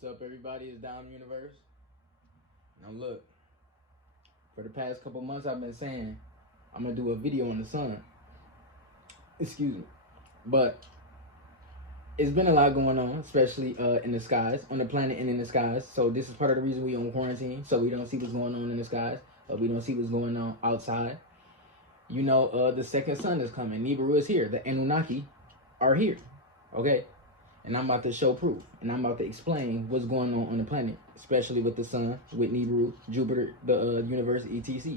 What's up, everybody? It's Dom Universe. Now look, for the past couple months I've been saying I'm gonna do a video on the sun. Excuse me. But it's been a lot going on, especially in the skies, on the planet and in the skies. So this is part of the reason we on quarantine, so we don't see what's going on in the skies. We don't see what's going on outside. You know, the second sun is coming. Nibiru is here. The Anunnaki are here. Okay? And I'm about to show proof. And I'm about to explain what's going on the planet, especially with the sun, with Nibiru, Jupiter, the universe, etc.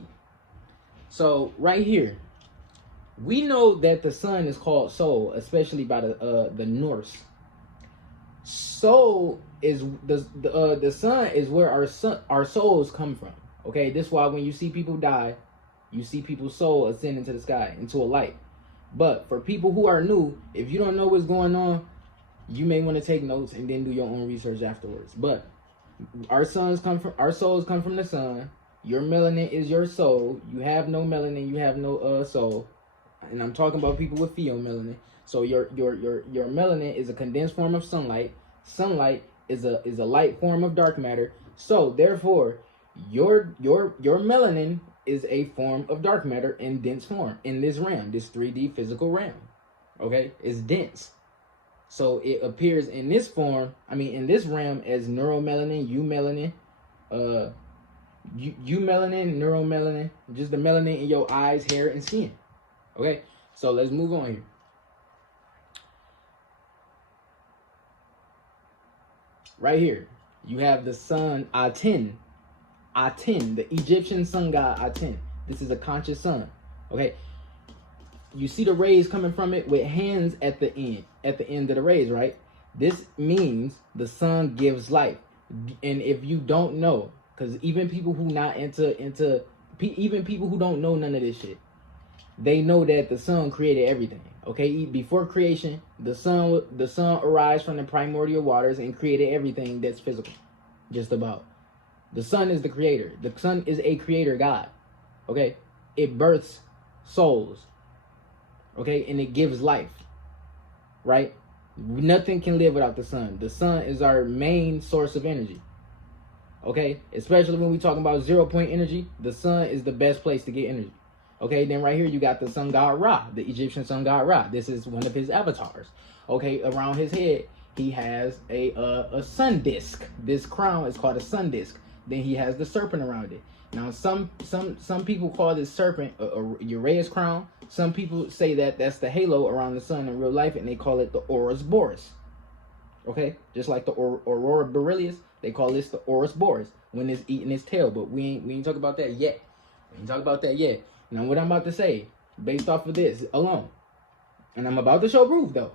So right here, we know that the sun is called soul, especially by the Norse. Soul is the sun is where our souls come from. Okay, this is why when you see people die, you see people's soul ascend into the sky, into a light. But for people who are new, if you don't know what's going on, you may want to take notes and then do your own research afterwards. But our souls come from the sun. Your melanin is your soul. You have no melanin, you have no soul. And I'm talking about people with pheomelanin. So your melanin is a condensed form of sunlight. Sunlight is a light form of dark matter. So therefore, your melanin is a form of dark matter in dense form in this realm, this 3D physical realm. Okay, it's dense. So it appears in this form, in this realm as neuromelanin, eumelanin, eumelanin, neuromelanin, just the melanin in your eyes, hair, and skin. Okay, so let's move on here. Right here, you have the sun Aten. Aten, the Egyptian sun god Aten. This is a conscious sun. Okay, you see the rays coming from it with hands at the end of the rays, right? This means the sun gives life. And if you don't know, because even people who not even people who don't know none of this shit, they know that the sun created everything. Okay, before creation, the sun arose from the primordial waters and created everything that's physical. Just about. The sun is the creator. The sun is a creator god. Okay, it births souls. Okay, and it gives life. Right? Nothing can live without the sun. The sun is our main source of energy. Okay, especially when we talking about 0-point energy, the sun is the best place to get energy. Okay, then right here you got the sun god Ra, the Egyptian sun god Ra. This is one of his avatars. Okay, around his head he has a sun disk. This crown is called a sun disk. Then he has the serpent around it. Now some people call this serpent a Uraeus crown. Some people say that that's the halo around the sun in real life, and they call it the Aurus Boreas. Okay, just like the Aurora Borealis, they call this the Aurus Boreas when it's eating its tail. But we ain't talk about that yet. We ain't talk about that yet. Now, what I'm about to say, based off of this alone, and I'm about to show proof though.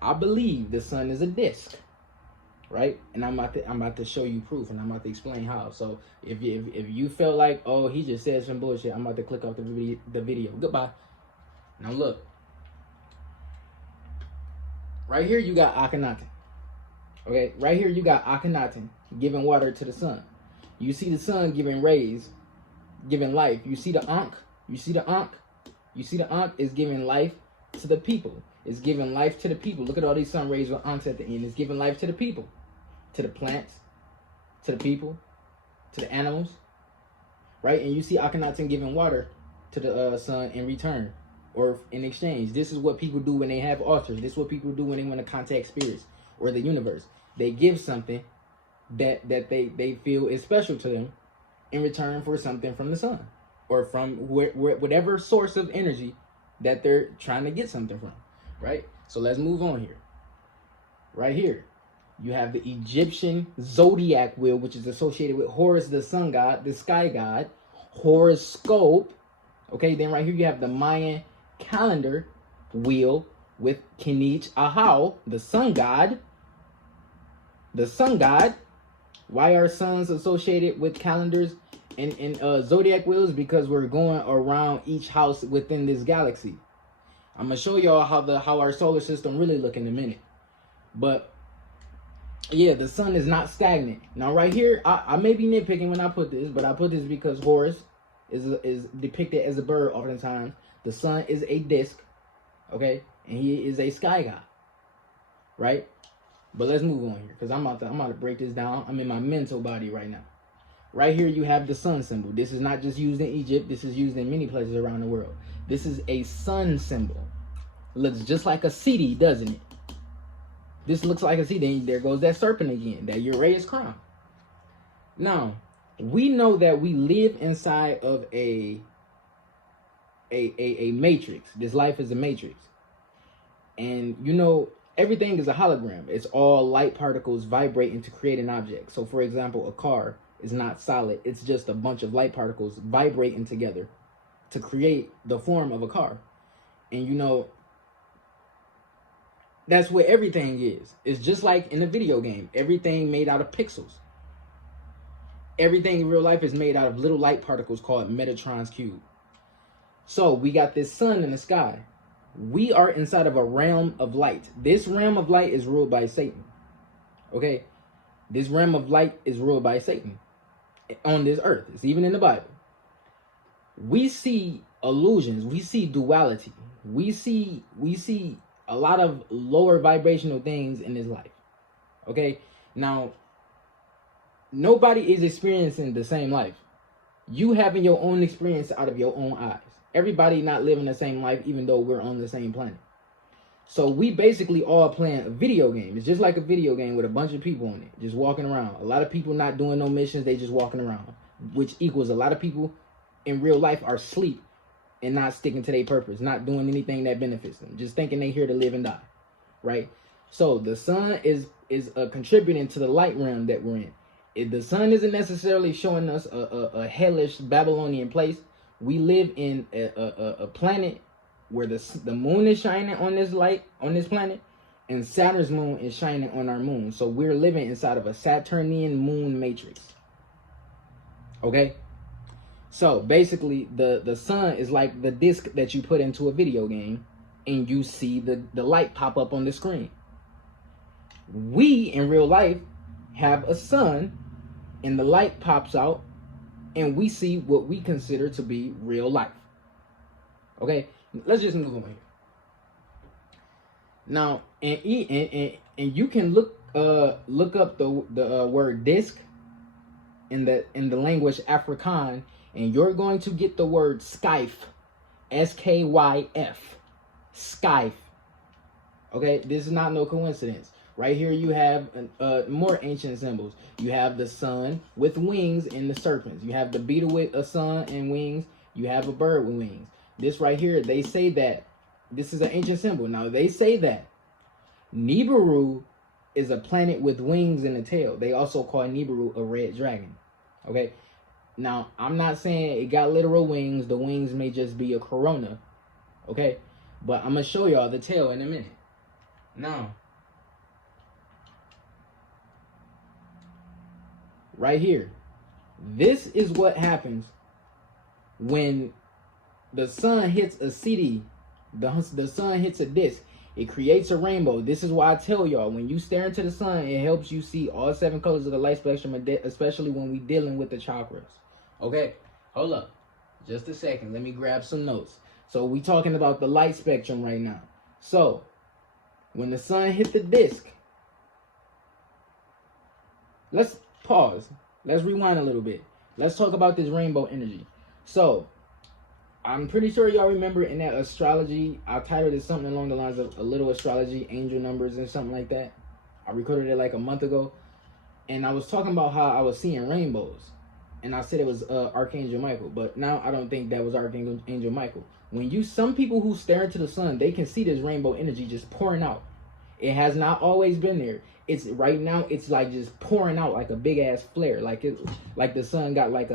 I believe the sun is a disc, right? And I'm about to show you proof, and I'm about to explain how. So if you felt like, oh, he just said some bullshit, I'm about to click off the video. Goodbye. Now look, right here you got Akhenaten. Okay, right here you got Akhenaten giving water to the sun. You see the sun giving rays, giving life. You see the Ankh. You see the Ankh. You see the Ankh is giving life to the people. It's giving life to the people. Look at all these sun rays with Ankhs at the end. It's giving life to the people, to the plants, to the people, to the animals, right? And you see Akhenaten giving water to the sun in return or in exchange. This is what people do when they have altars. This is what people do when they want to contact spirits or the universe. They give something that they feel is special to them in return for something from the sun or from whatever source of energy that they're trying to get something from, right? So let's move on here. Right here, you have the Egyptian Zodiac wheel, which is associated with Horus, the sun god, the sky god, horoscope. Okay, then right here you have the Mayan calendar wheel with Kinich Ahau, the sun god. The sun god. Why are suns associated with calendars and zodiac wheels? Because we're going around each house within this galaxy. I'm gonna show y'all how our solar system really look in a minute. But yeah, the sun is not stagnant. Now right here, I may be nitpicking when I put this, but I put this because Horus is depicted as a bird oftentimes. The sun is a disc, okay, and he is a sky god, right? But let's move on here, because I'm about to break this down. I'm in my mental body right now. Right here, you have the sun symbol. This is not just used in Egypt. This is used in many places around the world. This is a sun symbol. Looks just like a CD, doesn't it? This looks like a CD. There goes that serpent again, that Uraeus crown. Now, we know that we live inside of a matrix. This life is a matrix. And you know, everything is a hologram. It's all light particles vibrating to create an object. So for example, a car is not solid. It's just a bunch of light particles vibrating together to create the form of a car. And you know, that's what everything is. It's just like in a video game. Everything made out of pixels. Everything in real life is made out of little light particles called Metatron's cube. So we got this sun in the sky. We are inside of a realm of light. This realm of light is ruled by Satan. Okay? This realm of light is ruled by Satan on this earth. It's even in the Bible. We see illusions. We see duality. We see a lot of lower vibrational things in this life. Okay? Now, nobody is experiencing the same life. You having your own experience out of your own eyes. Everybody not living the same life, even though we're on the same planet. So we basically all playing a video game. It's just like a video game with a bunch of people in it, just walking around. A lot of people not doing no missions, they just walking around, which equals a lot of people in real life are asleep and not sticking to their purpose, not doing anything that benefits them, just thinking they here to live and die, right? So the sun is contributing to the light realm that we're in. The sun isn't necessarily showing us a hellish Babylonian place. We live in a planet where the moon is shining on this planet, and Saturn's moon is shining on our moon. So we're living inside of a Saturnian moon matrix. Okay? So basically the sun is like the disc that you put into a video game and you see the light pop up on the screen. We in real life have a sun and the light pops out and we see what we consider to be real life. Okay, let's just move on here. Now, and you can look up the word disc in the language Afrikaans, and you're going to get the word skyf, SKYF, skyf. Okay, this is not no coincidence. Right here you have more ancient symbols. You have the sun with wings and the serpents. You have the beetle with a sun and wings. You have a bird with wings. This right here, they say that this is an ancient symbol. Now they say that Nibiru is a planet with wings and a tail. They also call Nibiru a red dragon. Okay. Now I'm not saying it got literal wings. The wings may just be a corona. Okay. But I'm gonna show y'all the tail in a minute. Now, right here, this is what happens when the sun hits a CD. The sun hits a disc. It creates a rainbow. This is why I tell y'all, when you stare into the sun, it helps you see all 7 colors of the light spectrum, especially when we dealing with the chakras. Okay, hold up. Just a second. Let me grab some notes. So we talking about the light spectrum right now. So when the sun hit the disc, let's pause. Let's rewind a little bit. Let's talk about this rainbow energy. So I'm pretty sure y'all remember in that astrology, I titled it something along the lines of a little astrology, angel numbers and something like that. I recorded it like a month ago. And I was talking about how I was seeing rainbows. And I said it was Archangel Michael. But now I don't think that was Archangel Michael. Some people who stare into the sun, they can see this rainbow energy just pouring out. It has not always been there. It's right now, it's like just pouring out like a big ass flare. Like the sun got like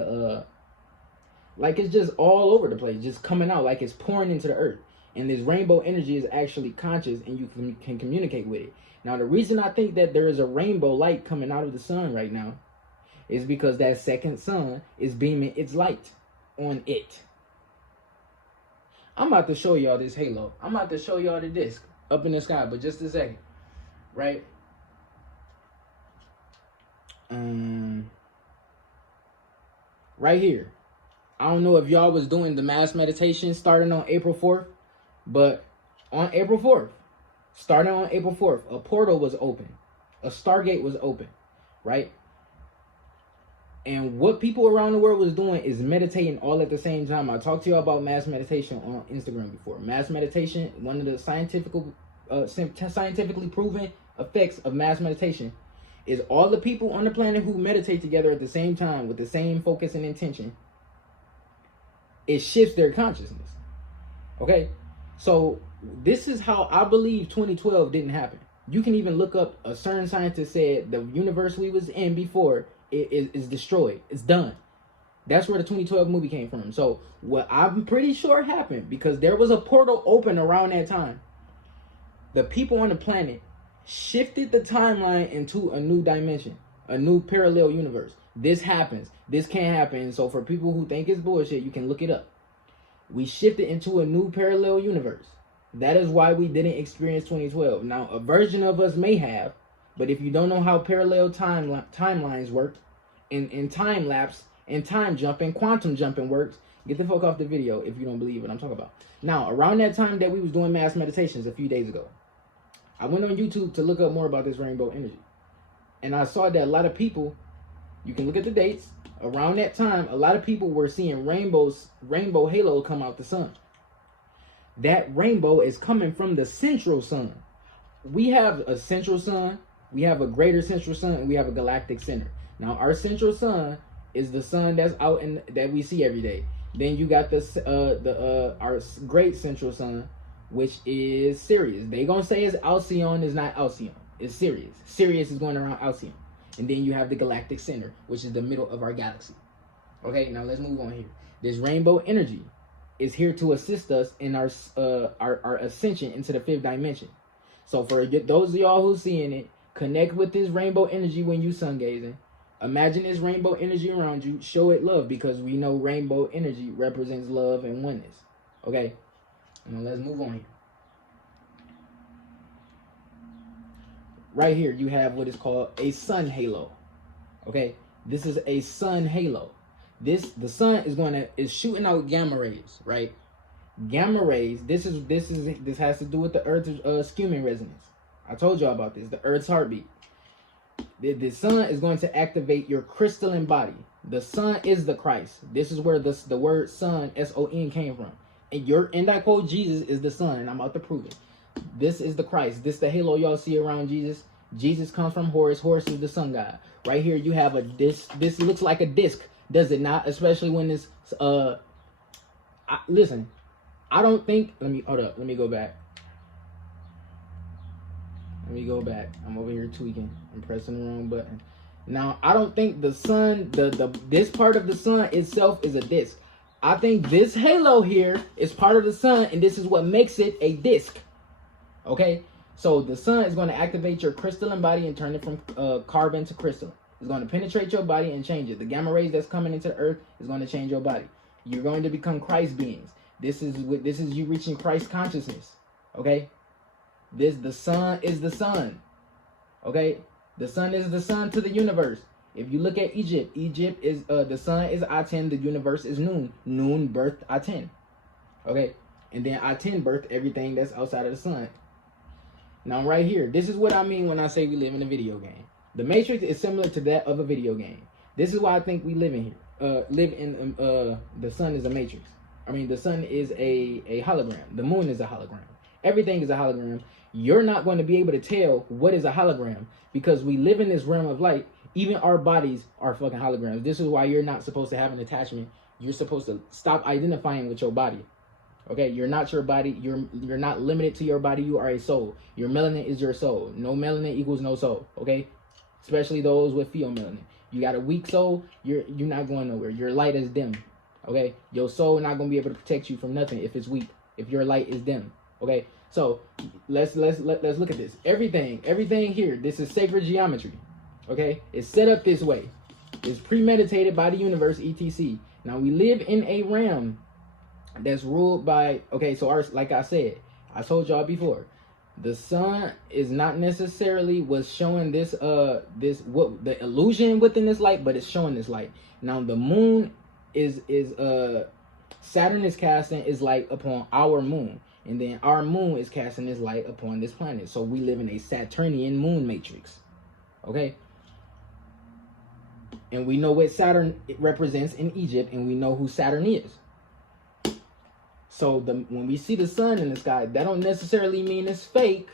like it's just all over the place, just coming out like it's pouring into the earth. And this rainbow energy is actually conscious and you can communicate with it. Now, the reason I think that there is a rainbow light coming out of the sun right now is because that second sun is beaming its light on it. I'm about to show y'all this halo. I'm about to show y'all the disc up in the sky, but just a second, right? Right here. I don't know if y'all was doing the mass meditation starting on April 4th, but on April 4th, starting on April 4th, a portal was open. a stargate was open, right? And what people around the world was doing is meditating all at the same time. I talked to you about mass meditation on Instagram before. Mass meditation, one of the scientifically proven effects of mass meditation is all the people on the planet who meditate together at the same time with the same focus and intention, it shifts their consciousness. Okay? So this is how I believe 2012 didn't happen. You can even look up, a certain scientist said the universe we was in before is destroyed. It's done. That's where the 2012 movie came from. So what I'm pretty sure happened, because there was a portal open around that time, the people on the planet shifted the timeline into a new dimension, a new parallel universe. This happens. This can't happen. So for people who think it's bullshit, you can look it up. We shifted into a new parallel universe. That is why we didn't experience 2012. Now, a version of us may have, but if you don't know how parallel timelines work, and time lapse, and time jumping, quantum jumping works, get the fuck off the video if you don't believe what I'm talking about. Now, around that time that we was doing mass meditations a few days ago, I went on YouTube to look up more about this rainbow energy. And I saw that a lot of people, you can look at the dates, around that time, a lot of people were seeing rainbow halo come out the sun. That rainbow is coming from the central sun. We have a central sun, we have a greater central sun, and we have a galactic center. Now, our central sun is the sun that's out in that we see every day. Then you got our great central sun, which is Sirius. They gonna say it's Alcyon, is not Alcyon. It's Sirius. Sirius is going around Alcyon. And then you have the galactic center, which is the middle of our galaxy. Okay, now let's move on here. This rainbow energy is here to assist us in our ascension into the 5th dimension. So for those of y'all who's seeing it, connect with this rainbow energy when you sun gazing. Imagine this rainbow energy around you. Show it love, because we know rainbow energy represents love and oneness. Okay, now let's move on here. Right here, you have what is called a sun halo. Okay, this is a sun halo. The sun is shooting out gamma rays, right? Gamma rays. This has to do with the Earth's skewing resonance. I told y'all about this. The Earth's heartbeat. The sun is going to activate your crystalline body. The sun is the Christ. This is where the word sun, S-O-N, came from. And I quote, Jesus is the sun, and I'm about to prove it. This is the Christ. This the halo y'all see around Jesus. Jesus comes from Horus. Horus is the sun god. Right here you have a disc. This looks like a disc, does it not? Especially when this listen, I don't think, hold up, let me go back. I'm over here tweaking. I'm pressing the wrong button. Now, I don't think the sun, this part of the sun itself is a disc. I think this halo here is part of the sun, and this is what makes it a disc. Okay? So the sun is going to activate your crystalline body and turn it from carbon to crystal. It's going to penetrate your body and change it. The gamma rays that's coming into the earth is going to change your body. You're going to become Christ beings. This is you reaching Christ consciousness. Okay? The sun is the sun. Okay? The sun is the sun to the universe. If you look at Egypt is the sun is Aten, the universe is Noon. Noon birthed Aten. Okay? And then Aten birthed everything that's outside of the sun. Now right here, this is what I mean when I say we live in a video game. The Matrix is similar to that of a video game. This is why I think we live in here. The sun is a matrix. I mean, the sun is a hologram. The moon is a hologram. Everything is a hologram. You're not going to be able to tell what is a hologram, because we live in this realm of light. Even our bodies are fucking holograms. This is why you're not supposed to have an attachment. You're supposed to stop identifying with your body. Okay, you're not your body. You're not limited to your body. You are a soul. Your melanin is your soul. No melanin equals no soul. Okay, especially those with pheomelanin. You got a weak soul, you're not going nowhere. Your light is dim. Okay, your soul not gonna be able to protect you from nothing if it's weak. If your light is dim. Okay, so let's look at this. Everything here. This is sacred geometry. Okay, it's set up this way. It's premeditated by the universe, etc. Now we live in a realm that's ruled by. Okay, so like I said, I told y'all before. The sun is not necessarily what's showing this what the illusion within this light, but it's showing this light. Now the moon is Saturn is casting its light upon our moon, and then our moon is casting its light upon this planet. So we live in a Saturnian moon matrix. Okay? And we know what Saturn represents in Egypt, and we know who Saturn is. So when we see the sun in the sky, that don't necessarily mean it's fake.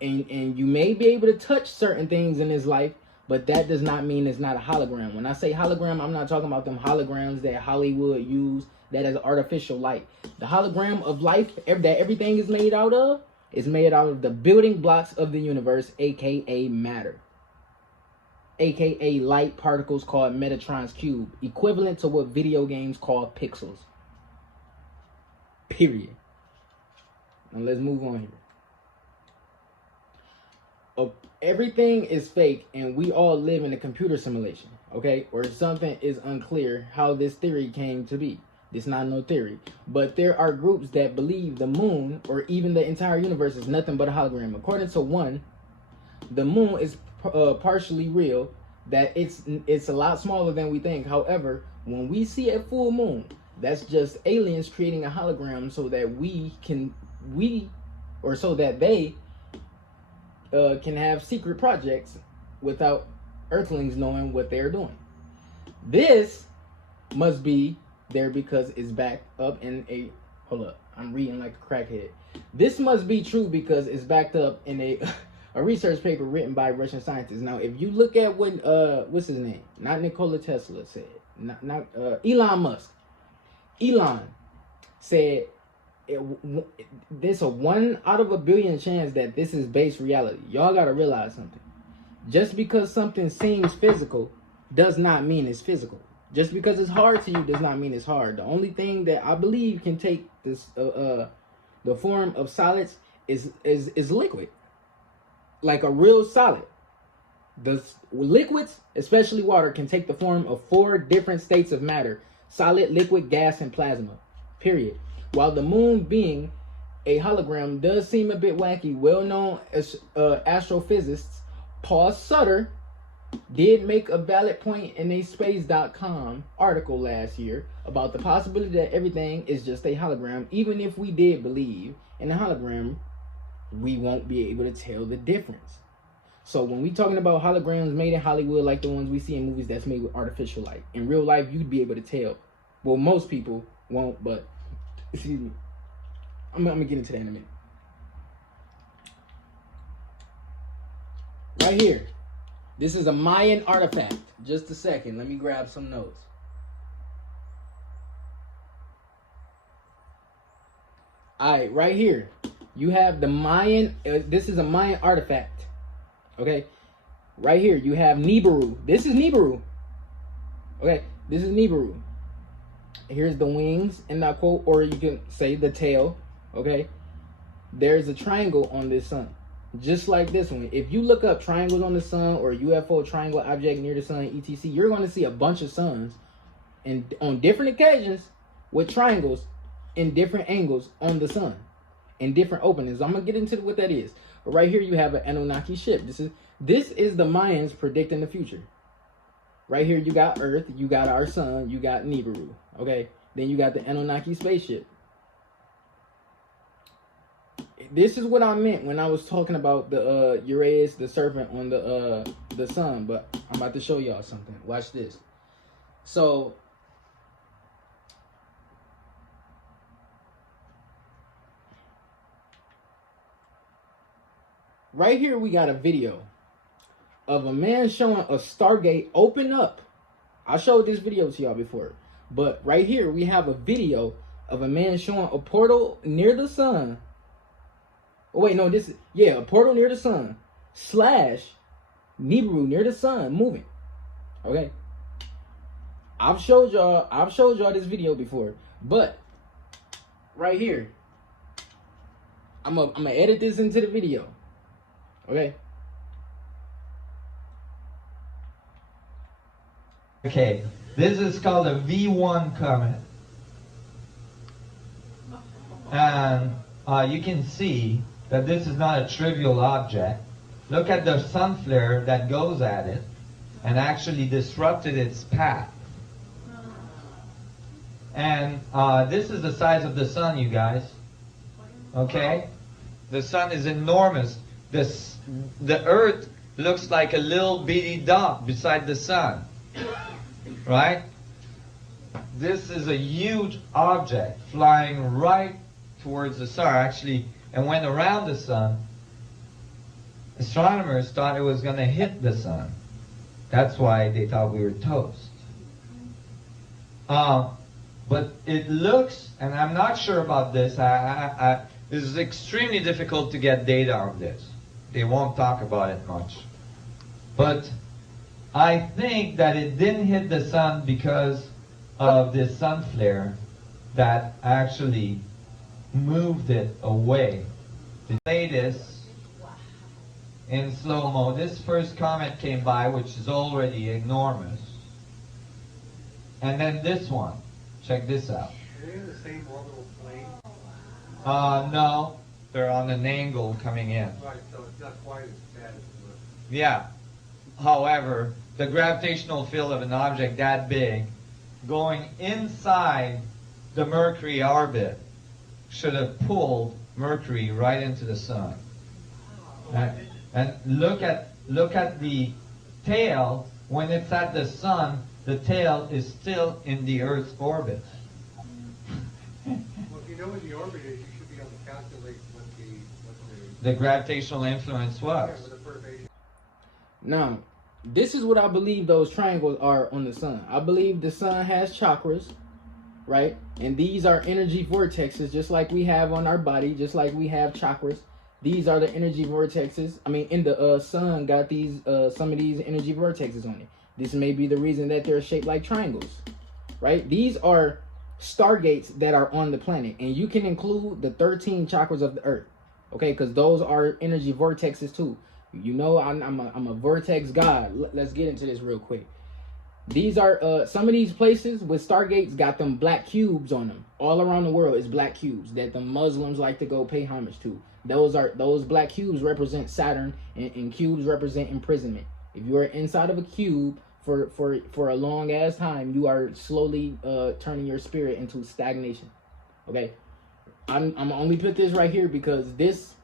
And you may be able to touch certain things in this life, but that does not mean it's not a hologram. When I say hologram, I'm not talking about them holograms that Hollywood use that is artificial light. The hologram of life that everything is made out of is made out of the building blocks of the universe, aka matter, aka light particles called Metatron's cube, equivalent to what video games call pixels. Period. Now let's move on here. Everything is fake, and we all live in a computer simulation, okay? Or something is unclear how this theory came to be. It's not no theory. But there are groups that believe the moon, or even the entire universe, is nothing but a hologram. According to one, the moon is partially real, that it's a lot smaller than we think. However, when we see a full moon, that's just aliens creating a hologram so that they can have secret projects without earthlings knowing what they're doing. This must be there because it's backed up in a, hold up, I'm reading like a crackhead. This must be true because it's backed up in a research paper written by Russian scientists. Now, if you look at what, what's his name? Not Nikola Tesla said, not Elon Musk. Elon said there's a 1 out of a billion chance that this is base reality. Y'all gotta realize something. Just because something seems physical does not mean it's physical. Just because it's hard to you does not mean it's hard. The only thing that I believe can take this the form of solids is liquid, like a real solid. The liquids, especially water, can take the form of 4 different states of matter: solid, liquid, gas, and plasma. Period. While the moon being a hologram does seem a bit wacky, well-known astrophysicist Paul Sutter did make a valid point in a space.com article last year about the possibility that everything is just a hologram. Even if we did believe in a hologram, we won't be able to tell the difference. So when we talking about holograms made in Hollywood, like the ones we see in movies that's made with artificial light, in real life, you'd be able to tell. Well, most people won't, but excuse me. I'm gonna get into that in a minute. Right here. This is a Mayan artifact. Just a second. Let me grab some notes. Alright, right here. You have the Mayan. This is a Mayan artifact. Okay. Right here. You have Nibiru. This is Nibiru. Okay. This is Nibiru. Here's the wings in that quote, or you can say the tail. Okay. There's a triangle on this sun. Just like this one. If you look up triangles on the sun or UFO triangle object near the sun, etc., you're going to see a bunch of suns and on different occasions with triangles in different angles on the sun in different openings. I'm going to get into what that is. But right here you have an Anunnaki ship. This is the Mayans predicting the future. Right here you got Earth, you got our sun, you got Nibiru. Okay? Then you got the Anunnaki spaceship. This is what I meant when I was talking about the Uranus, the serpent on the sun. But I'm about to show y'all something. Watch this. So right here we got a video of a man showing a Stargate open up. I showed this video to y'all before. But right here we have a video of a man showing a portal near the sun. Oh wait, no, this is, yeah, a portal near the sun / Nibiru near the sun moving. Okay. I've showed y'all this video before, but right here, I'm gonna edit this into the video. Okay. Okay, this is called a V1 comet. And you can see that this is not a trivial object. Look at the sun flare that goes at it and actually disrupted its path. And this is the size of the sun, you guys. Okay? The sun is enormous. The Earth looks like a little bitty dot beside the sun, right? This is a huge object flying right towards the sun, actually, and went around the sun. Astronomers thought it was going to hit the sun. That's why they thought we were toast. But it looks, and I'm not sure about this, this is extremely difficult to get data on this. They won't talk about it much. But I think that it didn't hit the sun because of this sun flare that actually moved it away. The latest in slow-mo, this first comet came by, which is already enormous. And then this one. Check this out. Are they in the same orbital plane? No. They're on an angle coming in. Right, so it's not quite as bad as it looks. Yeah. However, the gravitational field of an object that big going inside the Mercury orbit should have pulled Mercury right into the sun. And look at the tail. When it's at the sun, the tail is still in the Earth's orbit. Well, if you know what the orbit is, you should be able to calculate what The gravitational influence was. what the perturbation. Now, this is what I believe those triangles are on the sun. I believe the sun has chakras, right? And these are energy vortexes, just like we have on our body, just like we have chakras. These are the energy vortexes. I mean, in the sun got these some of these energy vortexes on it. This may be the reason that they're shaped like triangles, right? These are stargates that are on the planet, and you can include the 13 chakras of the Earth, okay? Because those are energy vortexes too. You know, I'm a vortex god. Let's get into this real quick. These are some of these places with stargates got them black cubes on them. All around the world is black cubes that the Muslims like to go pay homage to. Those black cubes represent Saturn, and cubes represent imprisonment. If you are inside of a cube for a long ass time, you are slowly turning your spirit into stagnation. Okay, I'm only put this right here because this,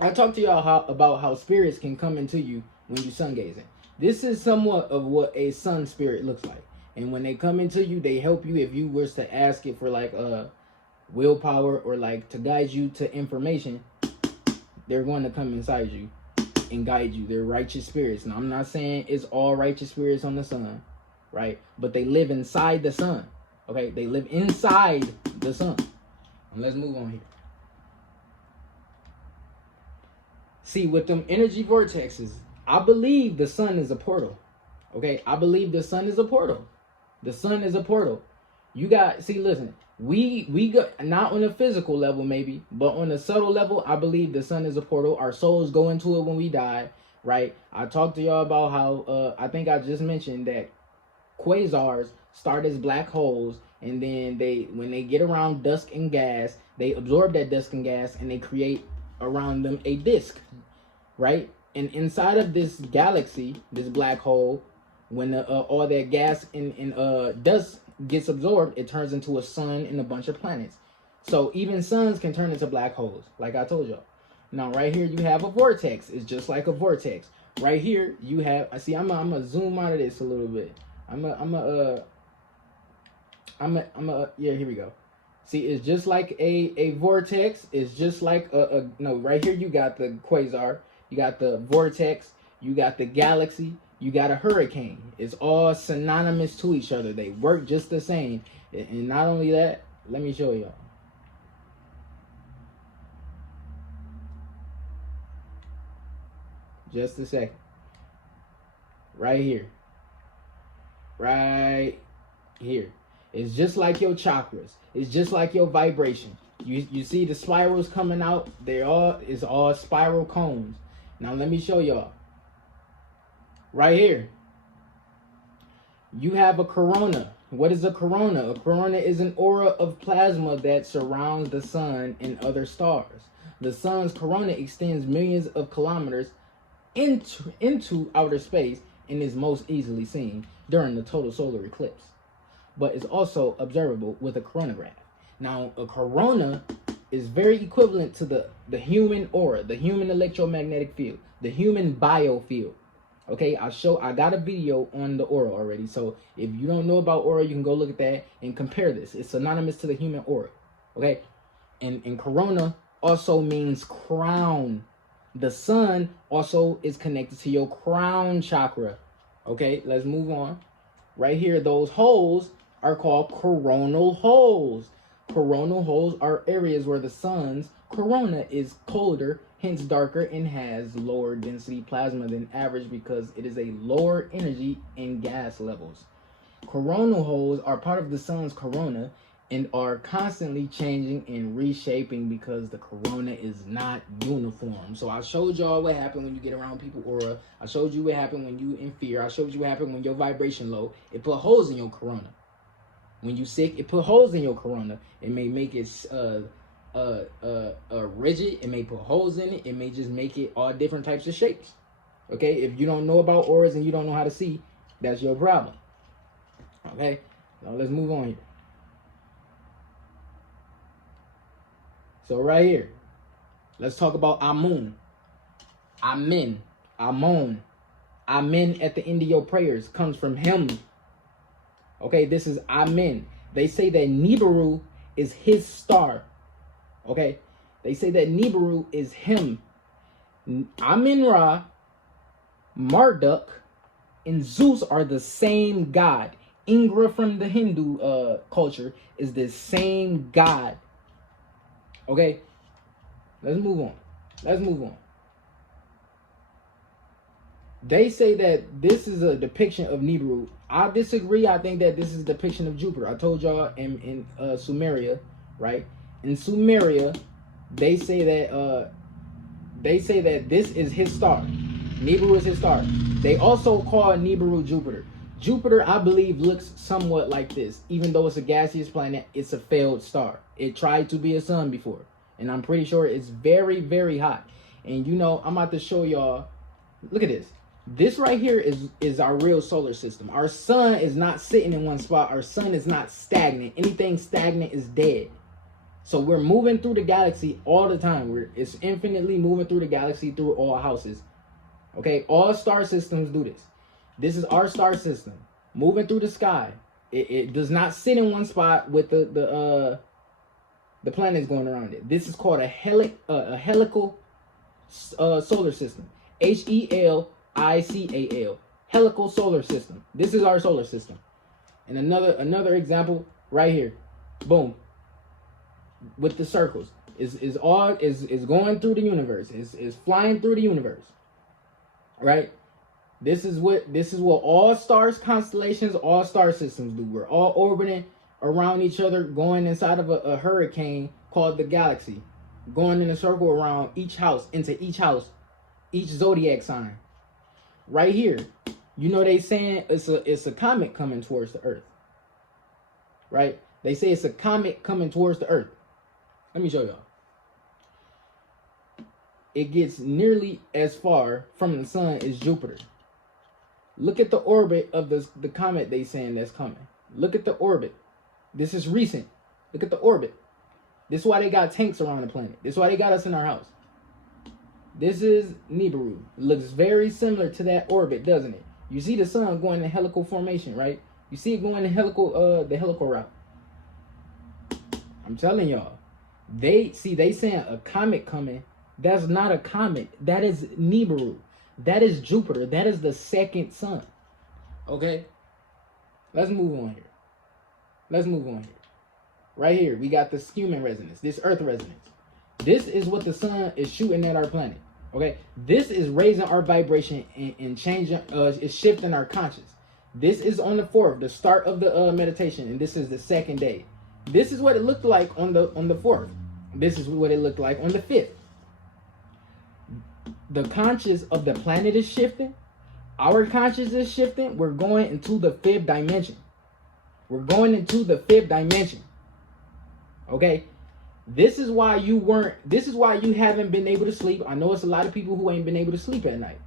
I talked to y'all about how spirits can come into you when you sun gazing. This is somewhat of what a sun spirit looks like, and when they come into you, they help you. If you was to ask it for like willpower or like to guide you to information, they're going to come inside you and guide you. They're righteous spirits. Now, I'm not saying it's all righteous spirits on the sun, right? But they live inside the sun, okay? They live inside the sun. And let's move on here. See, with them energy vortexes, I believe the sun is a portal, okay? I believe the sun is a portal. The sun is a portal. You got, see, listen, we got, not on a physical level maybe, but on a subtle level, I believe the sun is a portal. Our souls go into it when we die, right? I talked to y'all about how, I think I just mentioned that quasars start as black holes, and then when they get around dust and gas, they absorb that dust and gas, and they create around them a disk, right? And inside of this galaxy, this black hole, when all that gas and dust gets absorbed, it turns into a sun and a bunch of planets. So even suns can turn into black holes, like I told y'all. Now right here you have a vortex. It's just like a vortex. Right here you have, I see, I'm gonna zoom out of this a little bit. Yeah, here we go. See, it's just like a vortex. It's just like no, right here you got the quasar, you got the vortex, you got the galaxy, you got a hurricane. It's all synonymous to each other. They work just the same. And not only that, let me show y'all. Just a second. Right here. Right here. It's just like your chakras. It's just like your vibration. You see the spirals coming out? It's all spiral cones. Now let me show y'all. Right here. You have a corona. What is a corona? A corona is an aura of plasma that surrounds the sun and other stars. The sun's corona extends millions of kilometers into outer space and is most easily seen during the total solar eclipse, but is also observable with a coronagraph. Now, a corona is very equivalent to the human aura, the human electromagnetic field. the human biofield. Okay, I got a video on the aura already. So if you don't know about aura, you can go look at that and compare this. It's synonymous to the human aura. Okay, and corona also means crown. The sun also is connected to your crown chakra. Okay, let's move on. Right here, those holes are called coronal holes. Coronal holes are areas where the sun's corona is colder, hence darker, and has lower density plasma than average because it is a lower energy in gas levels. Coronal holes are part of the sun's corona and are constantly changing and reshaping because the corona is not uniform. So I showed y'all what happened when you get around people aura. I showed you what happened when you in fear. I showed you what happened when your vibration low. It put holes in your corona. When you sick, it put holes in your corona. It may make it rigid. It may put holes in it. It may just make it all different types of shapes. Okay, if you don't know about auras and you don't know how to see, that's your problem. Okay, now let's move on here. So right here, let's talk about Amun. Amen. Amon. Amen at the end of your prayers comes from him. Okay, this is Amen. They say that Nibiru is his star. Okay, they say that Nibiru is him. Amen-Ra, Marduk, and Zeus are the same god. Ingra from the Hindu culture is the same god. Okay, let's move on. Let's move on. They say that this is a depiction of Nibiru. I disagree. I think that this is a depiction of Jupiter. I told y'all in Sumeria, right? In Sumeria, they say that this is his star. Nibiru is his star. They also call Nibiru Jupiter. Jupiter, I believe, looks somewhat like this. Even though it's a gaseous planet, it's a failed star. It tried to be a sun before. And I'm pretty sure it's very, very hot. And you know, I'm about to show y'all. Look at this. This right here is our real solar system. Our sun is not sitting in one spot. Our sun is not stagnant. Anything stagnant is dead. So we're moving through the galaxy all the time. It's infinitely moving through the galaxy through all houses. Okay, all star systems do this. This is our star system moving through the sky. It does not sit in one spot with the planets going around it. This is called a helical solar system. Helical. Helical solar system. This is our solar system. And another example right here. Boom. With the circles. Is going through the universe. Is flying through the universe. Right? This is what all stars, constellations, all star systems do. We're all orbiting around each other, going inside of a hurricane called the galaxy, going in a circle around each house, each zodiac sign. Right here, you know they saying it's a comet coming towards the Earth. Right? They say it's a comet coming towards the Earth. Let me show y'all. It gets nearly as far from the sun as Jupiter. Look at the orbit of the comet they saying that's coming. Look at the orbit. This is recent. Look at the orbit. This is why they got tanks around the planet. This is why they got us in our house. This is Nibiru. Looks very similar to that orbit, doesn't it? You see the sun going in helical formation, right? You see it going in the helical route. I'm telling y'all. They saying a comet coming. That's not a comet. That is Nibiru. That is Jupiter. That is the second sun. Okay? Let's move on here. Let's move on here. Right here, we got this human resonance, this earth resonance. This is what the sun is shooting at our planet. Okay? This is raising our vibration and changing, it's shifting our conscious. This is on the 4th, the start of the meditation, and this is the 2nd day. This is what it looked like on the 4th. This is what it looked like on the 5th. The conscious of the planet is shifting. Our conscious is shifting. We're going into the 5th dimension. We're going into the 5th dimension. Okay? This is why you haven't been able to sleep. I know it's a lot of people who ain't been able to sleep at night.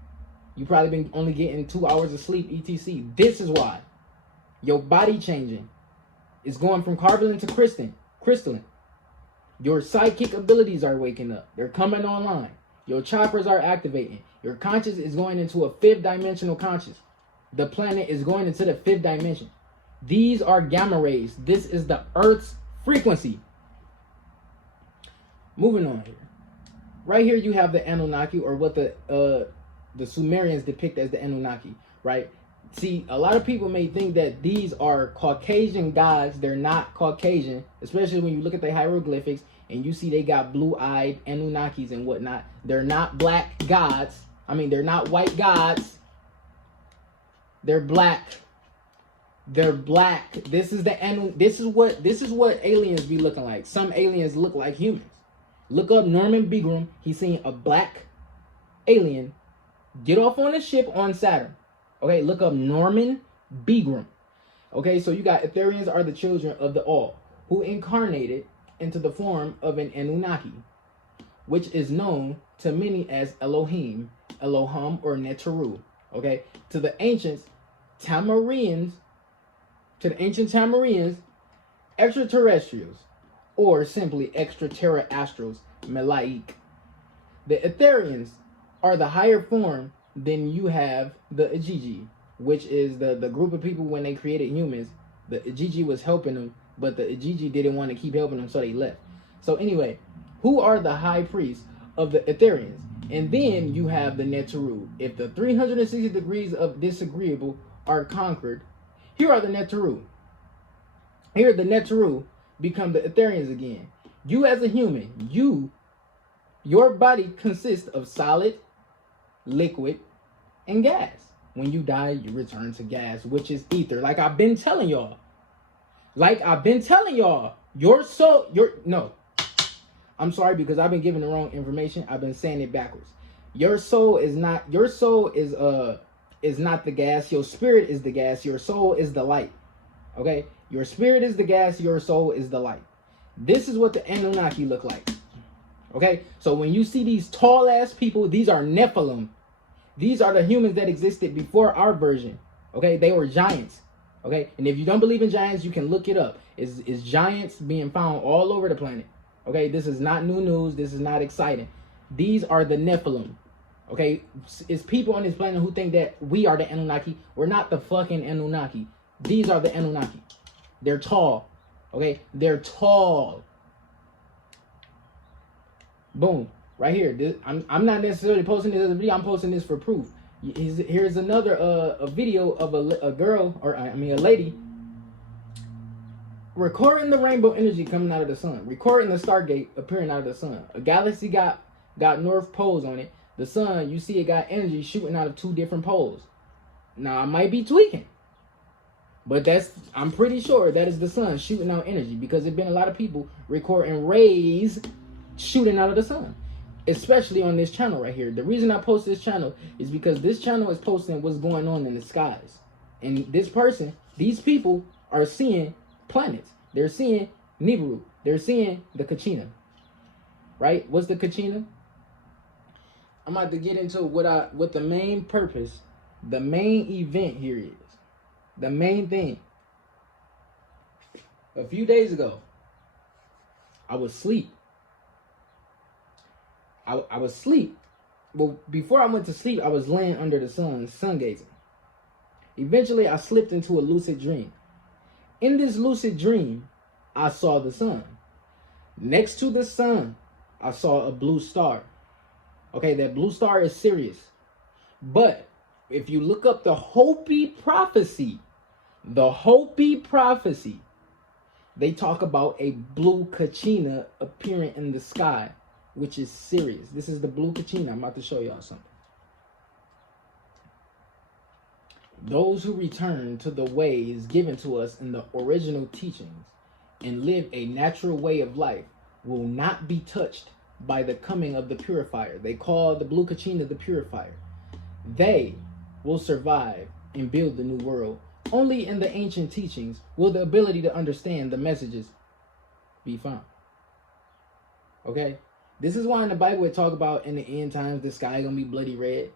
You probably been only getting 2 hours of sleep, etc. This is why. Your body changing. It's going from crystalline to crystalline. Your psychic abilities are waking up. They're coming online. Your chakras are activating. Your conscious is going into a 5th dimensional conscious. The planet is going into the 5th dimension. These are gamma rays. This is the Earth's frequency. Moving on here. Right here you have the Anunnaki, or what the Sumerians depict as the Anunnaki, right? See, a lot of people may think that these are Caucasian gods. They're not Caucasian, especially when you look at the hieroglyphics and you see they got blue-eyed Anunnakis and whatnot. They're not black gods. I mean, they're not white gods. They're black. They're black. This is what aliens be looking like. Some aliens look like humans. Look up Norman Bigram. He's seen a black alien get off on a ship on Saturn. Okay, look up Norman Bigram. Okay, so you got Etherians are the children of the All, who incarnated into the form of an Anunnaki, which is known to many as Elohim, Elohim, or Neteru. Okay, to the ancients, Tamarians, extraterrestrials, or simply extraterrestrials, Melaik. The Etherians are the higher form. Then you have the Igigi, which is the group of people when they created humans. The Igigi was helping them, but the Igigi didn't want to keep helping them, so they left. So anyway, who are the high priests of the Etherians? And then you have the Neteru. If the 360 degrees of disagreeable are conquered, here are the Neteru. Here the Neteru become the Etherians again. You as a human, your body consists of solid, liquid, and gas. When you die, you return to gas, which is ether. Like I've been telling y'all. Your soul, I'm sorry because I've been giving the wrong information. I've been saying it backwards. Your soul is not the gas. Your spirit is the gas. Your soul is the light. Okay? Your spirit is the gas. Your soul is the light. This is what the Anunnaki look like. Okay, so when you see these tall ass people, these are Nephilim. These are the humans that existed before our version. Okay, they were giants. Okay, and if you don't believe in giants, you can look it up. It's giants being found all over the planet. Okay, this is not new news. This is not exciting. These are the Nephilim. Okay, it's people on this planet who think that we are the Anunnaki. We're not the fucking Anunnaki. These are the Anunnaki. They're tall. Okay, they're tall. Boom, right here. I'm not necessarily posting this as a video. I'm posting this for proof. Here's another a video of a girl, or a lady, recording the rainbow energy coming out of the sun, recording the Stargate appearing out of the sun. A galaxy got north poles on it. The sun, you see it got energy shooting out of 2 different poles. Now I might be tweaking, but I'm pretty sure that is the sun shooting out energy, because there's been a lot of people recording rays shooting out of the sun, especially on this channel right here. The reason I post this channel is because this channel is posting what's going on in the skies, and these people are seeing planets. They're seeing Nibiru. They're seeing the Kachina. Right? What's the Kachina? I'm about to get into what the main purpose, the main event here is. The main thing. A few days ago, I was asleep. I was asleep. Well, before I went to sleep, I was laying under the sun gazing. Eventually, I slipped into a lucid dream. In this lucid dream, I saw the sun. Next to the sun, I saw a blue star. Okay, that blue star is Sirius. But if you look up the Hopi prophecy, they talk about a blue Kachina appearing in the sky, which is Sirius. This is the blue Kachina. I'm about to show y'all something. Those who return to the ways given to us in the original teachings and live a natural way of life will not be touched by the coming of the purifier. They call the blue Kachina the purifier. They will survive and build the new world. Only in the ancient teachings will the ability to understand the messages be found. Okay? This is why in the Bible it talk about in the end times the sky gonna be bloody red.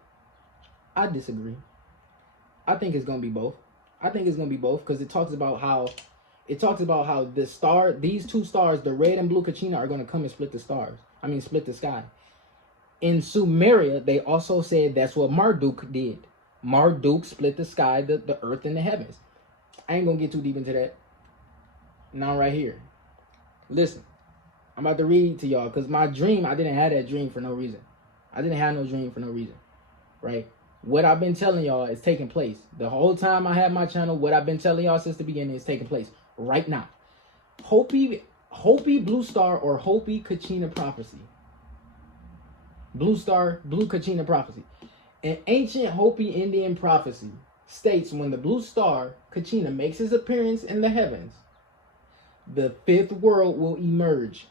I disagree. I think it's gonna be both. I think it's gonna be both because it talks about how these 2 stars, the red and blue Kachina, are gonna come and split the stars. Split the sky. In Sumeria, they also said that's what Marduk did. Marduk split the sky, the earth, and the heavens. I ain't gonna get too deep into that. Now right here. Listen, I'm about to read to y'all because my dream, I didn't have that dream for no reason. I didn't have no dream for no reason, right? What I've been telling y'all is taking place. The whole time I have my channel, what I've been telling y'all since the beginning is taking place right now. Hopi Blue Star or Hopi Kachina prophecy. Blue Star, Blue Kachina prophecy. An ancient Hopi Indian prophecy states when the blue star Kachina makes his appearance in the heavens, the fifth world will emerge,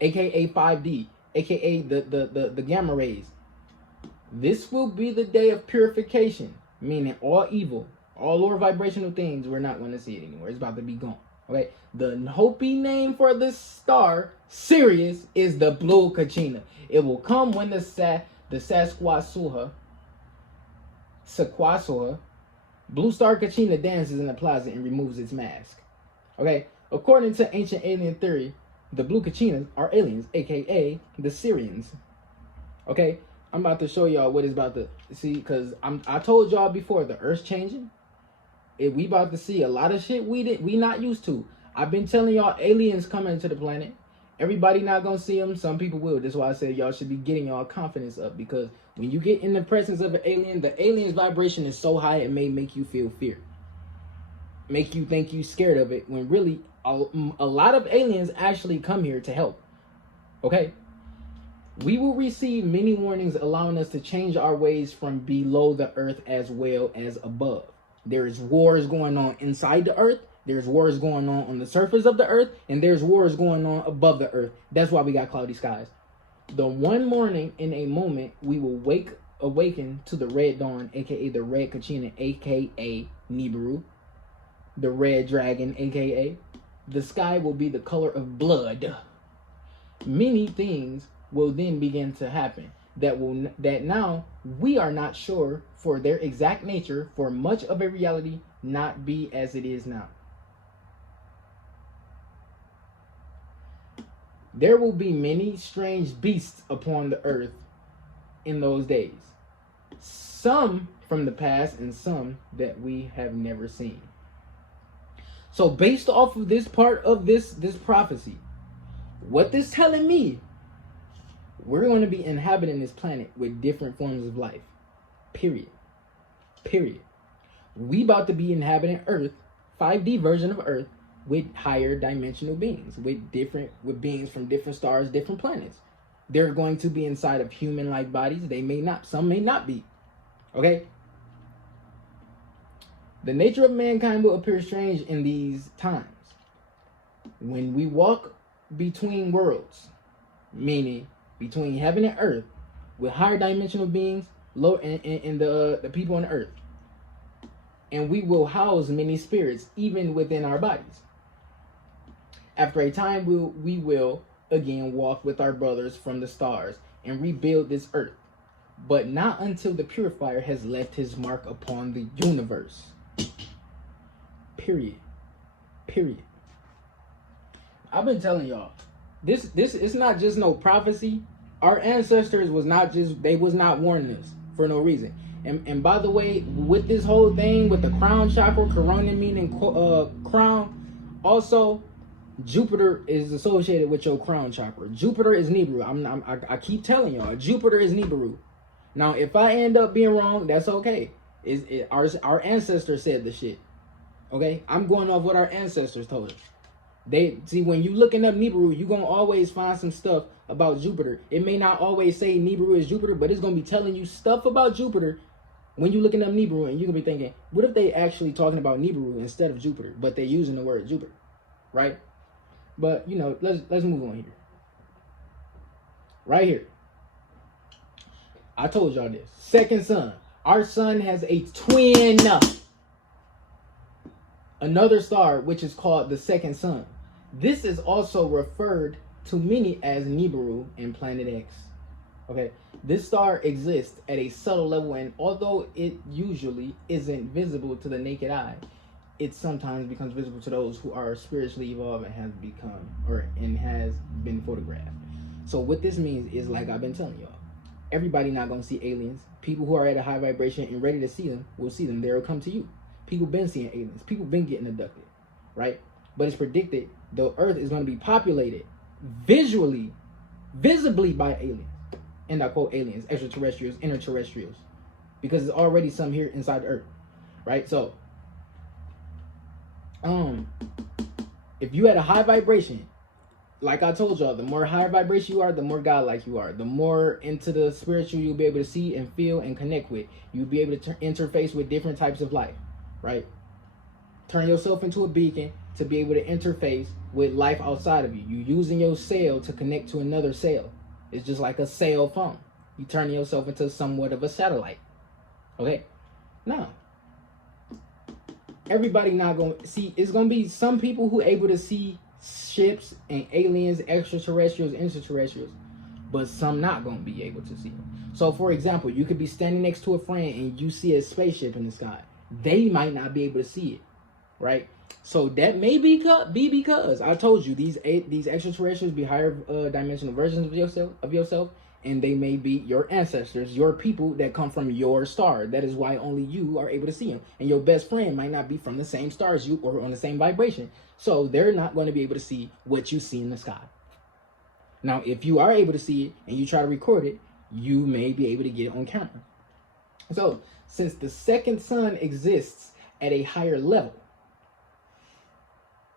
aka 5D, aka the gamma rays. This will be the day of purification, meaning all evil, all lower vibrational things, we're not going to see it anymore. It's about to be gone. Okay, the Hopi name for this star, Sirius, is the Blue Kachina. It will come when the Sasquatsuha, Blue Star Kachina dances in the plaza and removes its mask. Okay, according to ancient alien theory, the Blue Kachinas are aliens, aka the Syrians. Okay, I'm about to show y'all what is about to see, because I told y'all before, the Earth's changing. We about to see a lot of shit we not used to. I've been telling y'all aliens coming to the planet. Everybody not gonna see them. Some people will. That's why I said y'all should be getting y'all confidence up, because when you get in the presence of an alien, the alien's vibration is so high it may make you feel fear, make you think you scared of it, when really a lot of aliens actually come here to help. Okay, we will receive many warnings allowing us to change our ways from below the earth as well as above. There is wars going on inside the earth, there's wars going on the surface of the earth, and there's wars going on above the earth. That's why we got cloudy skies. The one morning in a moment we will awaken to the red dawn, aka the red Kachina, aka Nibiru, the red dragon, aka the sky will be the color of blood. Many things will then begin to happen that now we are not sure for their exact nature, for much of a reality not be as it is now. There will be many strange beasts upon the earth in those days, some from the past and some that we have never seen. So based off of this part of this prophecy, what this telling me, we're going to be inhabiting this planet with different forms of life. Period. We about to be inhabiting Earth, 5D version of Earth, with higher dimensional beings, with beings from different stars, different planets. They're going to be inside of human-like bodies. They may not. Some may not be. Okay? The nature of mankind will appear strange in these times. When we walk between worlds, meaning between heaven and earth, with higher dimensional beings, low and the people on the earth, and we will house many spirits even within our bodies. After a time, we will again walk with our brothers from the stars and rebuild this earth, but not until the purifier has left his mark upon the universe. Period. I've been telling y'all, this is not just no prophecy. Our ancestors was not warning us for no reason. And by the way, with this whole thing with the crown chakra, corona meaning crown, also Jupiter is associated with your crown chakra. Jupiter is Nibiru. I keep telling y'all, Jupiter is Nibiru. Now, if I end up being wrong, that's okay. Our ancestors said the shit. Okay, I'm going off what our ancestors told us. They see, when you looking up Nibiru, you're gonna always find some stuff about Jupiter. It may not always say Nibiru is Jupiter, but it's gonna be telling you stuff about Jupiter when you're looking up Nibiru, and you're gonna be thinking, what if they actually talking about Nibiru instead of Jupiter, but they're using the word Jupiter, right? But you know, let's move on here. Right here, I told y'all this. Second sun. Our sun has a twin, another star, which is called the second sun. This is also referred to many as Nibiru and Planet X. Okay, this star exists at a subtle level, and although it usually isn't visible to the naked eye, it sometimes becomes visible to those who are spiritually evolved and has been photographed. So what this means is, like I've been telling y'all, everybody not gonna see aliens. People who are at a high vibration and ready to see them will see them. They'll come to you. People been seeing aliens. People been getting abducted, right? But it's predicted the Earth is going to be populated visibly by aliens. And I quote aliens, extraterrestrials, interterrestrials, because there's already some here inside the Earth, right? So, if you had a high vibration, like I told y'all, the more higher vibration you are, the more godlike you are. The more into the spiritual you'll be able to see and feel and connect with. You'll be able to interface with different types of life, right? Turn yourself into a beacon to be able to interface with life outside of you. You using your cell to connect to another cell. It's just like a cell phone. You turn yourself into somewhat of a satellite. Okay? Now, everybody not going to see. It's going to be some people who are able to see ships and aliens, extraterrestrials, interterrestrials, but some not going to be able to see them. So, for example, you could be standing next to a friend and you see a spaceship in the sky. They might not be able to see it, right? So that may be because I told you these extraterrestrials be higher dimensional versions of yourself, and they may be your ancestors, your people that come from your star. That is why only you are able to see them, and your best friend might not be from the same star as you or on the same vibration, so they're not going to be able to see what you see in the sky. Now, if you are able to see it and you try to record it, you may be able to get it on camera. So, since the second sun exists at a higher level,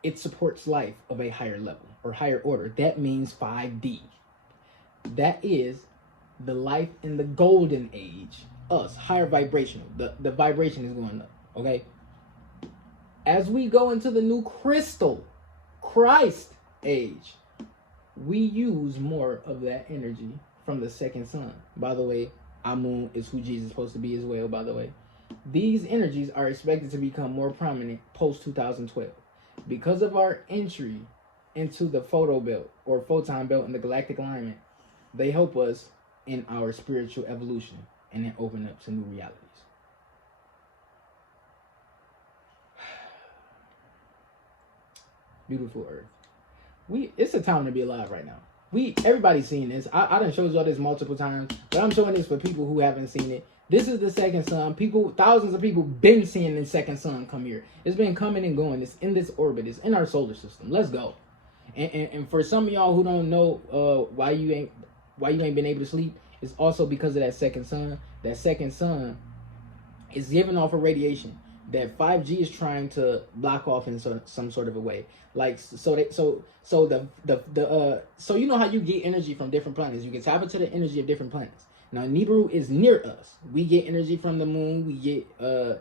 it supports life of a higher level or higher order. That means 5D. That is the life in the golden age. Us, higher vibrational. The vibration is going up, okay? As we go into the new crystal, Christ age, we use more of that energy from the second sun. By the way, Amun is who Jesus is supposed to be as well, by the way. These energies are expected to become more prominent post-2012. Because of our entry into the photo belt or photon belt in the galactic alignment, they help us in our spiritual evolution and then open up to new realities. Beautiful Earth. It's a time to be alive right now. Everybody's seen this. I done showed y'all this multiple times, but I'm showing this for people who haven't seen it. This is the second sun. Thousands of people been seeing the second sun come here. It's been coming and going. It's in this orbit. It's in our solar system. Let's go. And for some of y'all who don't know why you ain't been able to sleep, it's also because of that second sun. That second sun is giving off a radiation that 5G is trying to block off in some sort of a way. Like so you know how you get energy from different planets. You can tap into the energy of different planets. Now Nibiru is near us. We get energy from the moon, we get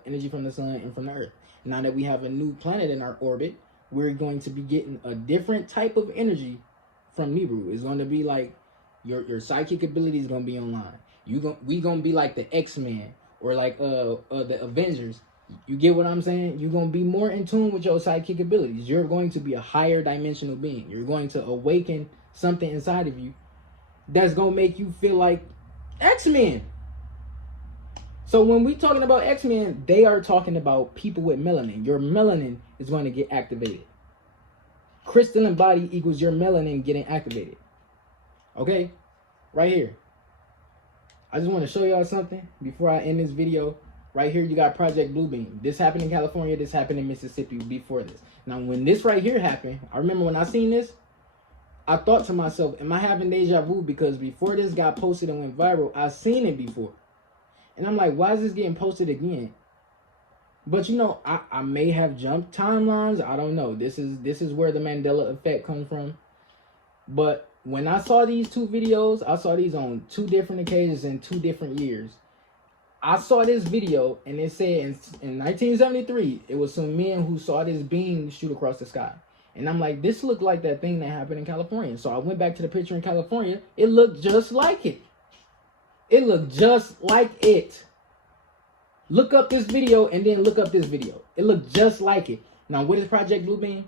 energy from the sun and from the earth. Now that we have a new planet in our orbit, we're going to be getting a different type of energy from Nibiru. It's going to be like your psychic ability is going to be online. We going to be like the X-Men or like the Avengers. You get what I'm saying? You're going to be more in tune with your psychic abilities. You're going to be a higher dimensional being. You're going to awaken something inside of you that's going to make you feel like X-Men. So when we talking about X-Men, they are talking about people with melanin. Your melanin is going to get activated. Crystalline body equals your melanin getting activated. Okay? Right here. I just want to show y'all something before I end this video. Right here, you got Project Bluebeam. This happened in California. This happened in Mississippi before this. Now, when this right here happened, I remember when I seen this, I thought to myself, am I having deja vu? Because before this got posted and went viral, I seen it before. And I'm like, why is this getting posted again? But you know, I may have jumped timelines. I don't know. This is where the Mandela effect comes from. But when I saw these two videos, I saw these on two different occasions in 2 different years. I saw this video and it said in 1973, it was some men who saw this beam shoot across the sky. And I'm like, this looked like that thing that happened in California. So I went back to the picture in California. It looked just like it. It looked just like it. Look up this video and then look up this video. It looked just like it. Now, what is Project Bluebeam?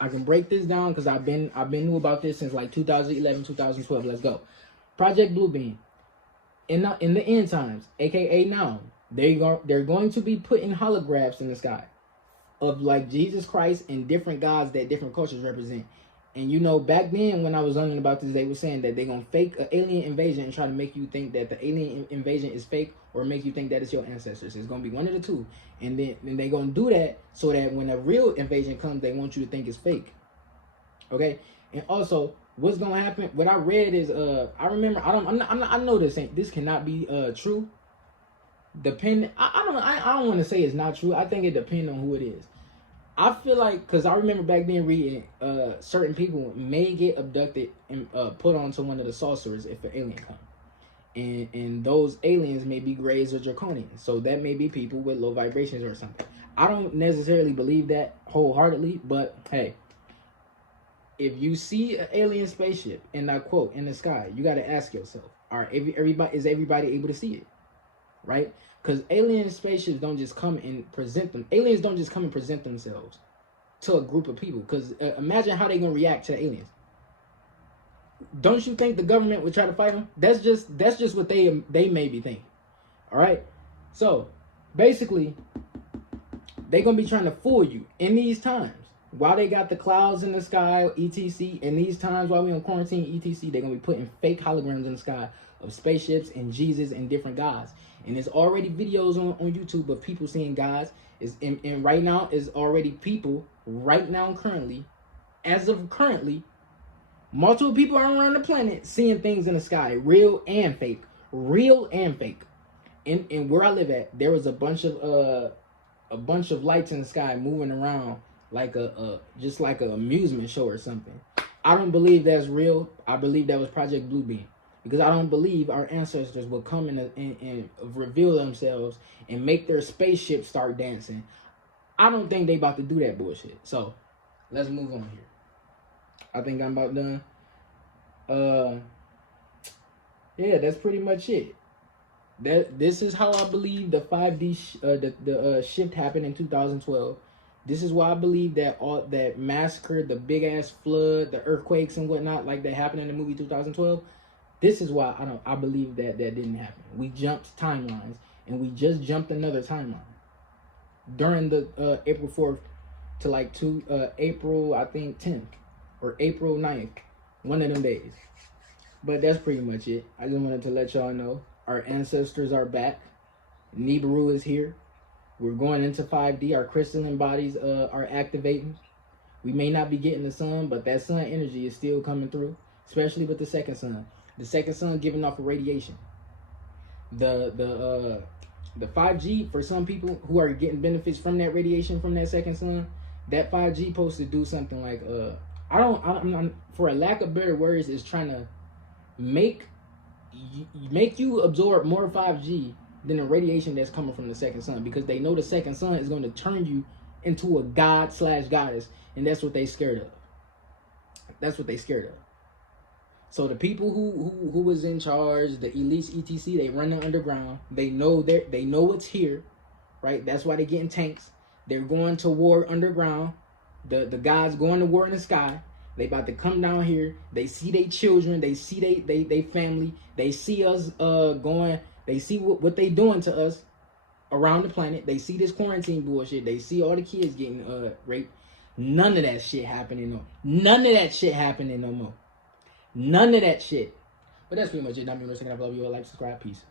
I can break this down because I've been new about this since like 2011, 2012. Let's go. Project Bluebeam. In the end times, aka now, they're going to be putting holographs in the sky of like Jesus Christ and different gods that different cultures represent. And you know, back then when I was learning about this, they were saying that they're gonna fake an alien invasion and try to make you think that the alien invasion is fake, or make you think that it's your ancestors. It's gonna be one of the two. And then they're gonna do that so that when a real invasion comes, they want you to think it's fake. Okay? And also, what's gonna happen? What I read is I remember I know this cannot be true. I don't want to say it's not true. I think it depends on who it is. I feel like, because I remember back then reading certain people may get abducted and put onto one of the sorcerers if an alien comes. And those aliens may be Greys or Draconians. So that may be people with low vibrations or something. I don't necessarily believe that wholeheartedly, but hey, if you see an alien spaceship, and I quote, in the sky, you got to ask yourself, is everybody able to see it? Right? Because alien spaceships don't just come and present them. Aliens don't just come and present themselves to a group of people. Because imagine how they're going to react to the aliens. Don't you think the government would try to fight them? That's just what they may be thinking. All right? So, basically, they're going to be trying to fool you in these times. While they got the clouds in the sky, etc., in these times while we on quarantine, etc., they're going to be putting fake holograms in the sky of spaceships and Jesus and different gods. And there's already videos on YouTube of people seeing gods. And right now is already people, right now currently, as of currently, multiple people around the planet seeing things in the sky, real and fake. Real and fake. And where I live at, there was a bunch of lights in the sky moving around like just like an amusement show or something. I don't believe that's real. I believe that was Project Bluebeam. Because I don't believe our ancestors will come and reveal themselves and make their spaceship start dancing. I don't think they about to do that bullshit. So, let's move on here. I think I'm about done. Yeah, that's pretty much it. This is how I believe the 5D shift happened in 2012. This is why I believe that all that massacre, the big ass flood, the earthquakes and whatnot, like that happened in the movie 2012. This is why I believe that didn't happen. We jumped timelines, and we just jumped another timeline during the April 4th to like April, I think 10th or April 9th, one of them days. But that's pretty much it. I just wanted to let y'all know our ancestors are back. Nibiru is here. We're going into 5D. Our crystalline bodies are activating. We may not be getting the sun, but that sun energy is still coming through, especially with the second sun. The second sun giving off a radiation. The 5G, for some people who are getting benefits from that radiation from that second sun, that 5G supposed to do something like I'm for a lack of better words, is trying to make you absorb more 5G than the radiation that's coming from the second sun, because they know the second sun is going to turn you into a god/goddess, and that's what they scared of. That's what they scared of. So the people who was in charge, the elites, etc., they run the underground. They know what's here, right? That's why they're getting tanks. They're going to war underground. The guys going to war in the sky. They about to come down here. They see their children. They see they family. They see us going. They see what they doing to us around the planet. They see this quarantine bullshit. They see all the kids getting raped. None of that shit happening no. None of that shit happening no more. None of that shit. But that's pretty much it. I'm your second. I love you all. Like, subscribe. Peace.